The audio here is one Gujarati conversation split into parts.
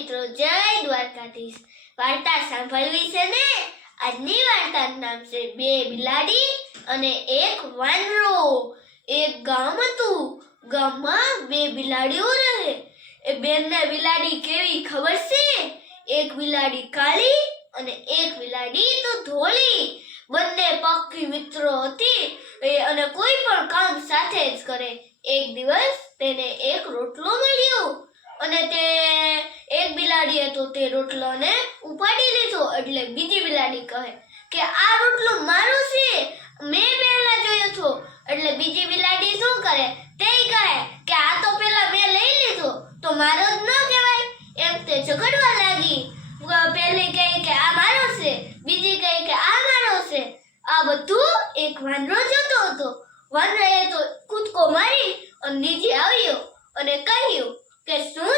મિત્રો, જય દ્વારકાધીશ. વાર્તા સાંભળવી છે ને? આજની વાર્તાનું નામ છે બે બિલાડી અને એક વાનરો. એક ગામ હતું. ગામમાં બે બિલાડીઓ રહે. એ બેનને બિલાડી કેવી ખબર છે? એક બિલાડી કાળી અને એક બિલાડી તો ધોળી. બંને પક્કી મિત્રો હતી અને કોઈ પણ કામ સાથે જ કરે. એક દિવસ તેને એક રોટલો મળ્યો અને તે બિલાડીએ તો તે રોટલોને ઉપાડી લીધો. એટલે બીજી બિલાડી કહે કે, આ રોટલો મારો છે. મેં પહેલા જોયો હતો. એટલે બીજી બિલાડી શું કરે? તે કહે કે, આ તો પહેલા મેં લઈ લીધો. તો મારો જ ન કહેવાય. એમ તે ઝઘડવા લાગી. પહેલી કહે કે, આ મારો છે. બીજી કહે કે, આ મારો છે. આ બધું એક વાનરો જોતો હતો. વાનરાએ તો કૂદકો મારી અને નીચે આવ્યો અને કહ્યું કે, શું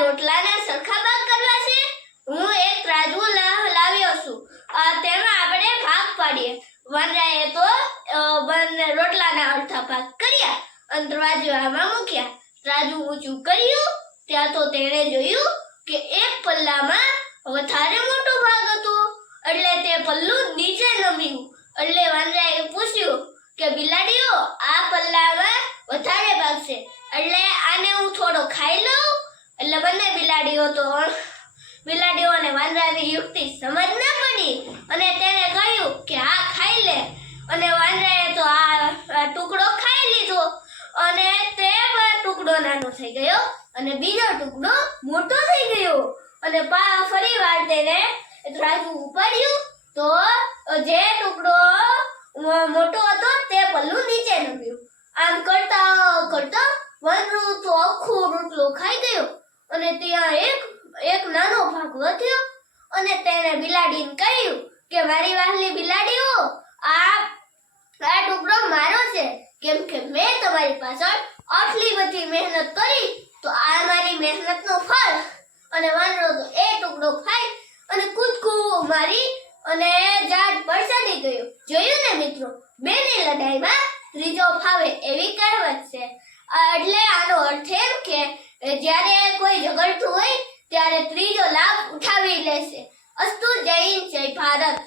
રોટલાના સરખા કરવા છે? હું એક રાજુ લાવ્યો છું. તેમાં આપણે ભાગ પાડીએ. વનરાએ તો રોટલાના અડધા ભાગ કર્યા અને દરવાજામાં મૂક્યા. રાજુ ઊંચું કર્યું. ત્યાં તો તેણે જોયું કે એક પલ્લામાં વધારે મોટો ભાગ હતો. એટલે તે પલ્લું નીચે નમ્યું. એટલે વાનરાએ પૂછ્યું કે, બિલાડીઓ, આ પલ્લામાં વધારે ભાગ છે. એટલે આને હું થોડો ખાઈ લઉં? એટલે બંને બિલાડીઓ તો બિલાડીઓ અને વાંદરાની યુક્તિ સમજ ન પડી. અને તેણે કહ્યું કે આ ખાઈ લે. અને વાંદરાએ તો આ ટુકડો ખાઈ લીધો. અને તે ટુકડો નાનો થઈ ગયો અને બીજો ટુકડો મોટો થઈ ગયો. અને ફરી વાર તેને રાજુ ઉપાડ્યું તો જે ટુકડો મોટો હતો તે પલ્લું નીચે નમ્યું. આમ કરતા કરતા વનરું તો આખો રોટલો ખાઈ ગયો. અને ત્યાં એક એક નાનો ભાગ વધ્યો અને તેણે બિલાડીને કહ્યું કે, મારી વાહલી બિલાડીઓ, આ આ ટુકડો મારો છે. કેમ કે મેં તમારી પાછળ આટલી બધી મહેનત કરી, તો આ મારી મહેનતનો ફળ અને વાનરો તો એ ટુકડો ખાઈ અને કૂદકું મારી અને ઝાડ પર ચડી ગયો. જોયું ને મિત્રો, બેની લડાઈમાં ત્રીજો ફાવે એવી કહેવત છે. એટલે આનો અર્થ એમ કે જ્યારે કોઈ ઝઘડતું હોય ત્યારે ત્રીજો લાભ ઉઠાવી લેશે. અસ્તુ જય હિન્દ જય ભારત.